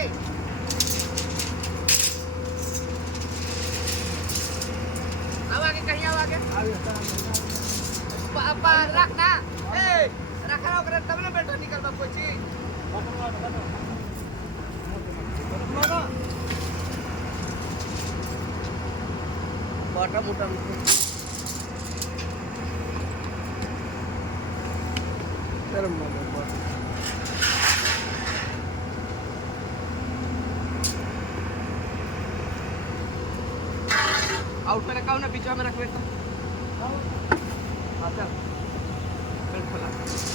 आगे अब आगे कहीं अब आगे रख ना ए रखा रहो करे तब ना बेटा निकल बा कोई चीज मोटा मोटा आउट में रखा हो ना बीच में रख बेटा हाँ चल खोला